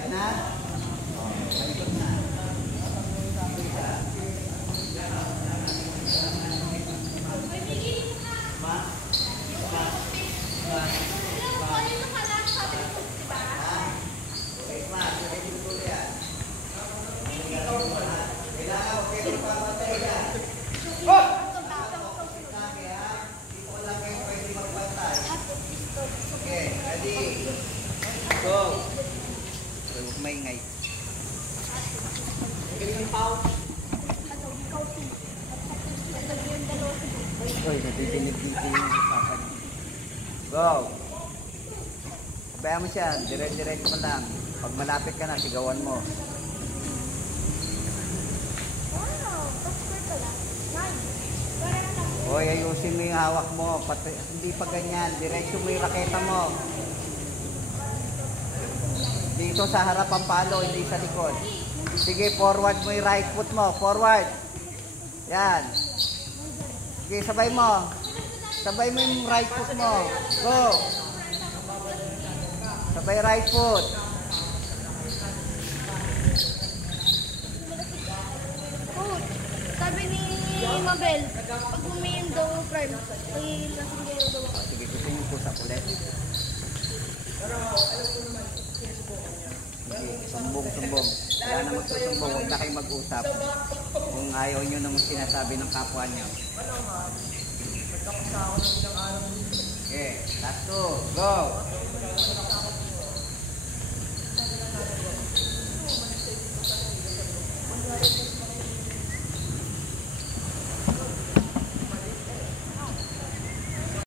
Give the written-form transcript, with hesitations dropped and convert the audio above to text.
Kahit na? Oh, maikot na. Go! Huwag maingay. Uy, natidinig dito yung usapan. Go! Pabayaan mo siya. Dire-direct mo lang. Pag malapit ka na, sigawan mo. Uy, ayusin mo yung hawak mo. Pati, hindi pa ganyan. Diretso mo yung raketa mo. Dito sa harap ang palo, hindi sa likod. Sige, forward mo yung right foot mo. Forward. Yan. Sige, sabay mo. Sabay mo yung right foot mo. Go. Sabay right foot. Sabi ni Mabel, pag umiin daw prime, ay lasinggero daw ako. Sige, gusto nyo pusap ulit. Sumbong. Wala na magsusumbong. Huwag na kayo mag-usap. Kung ayaw nyo nang sinasabi ng kapwa nyo. Okay, last two. Go!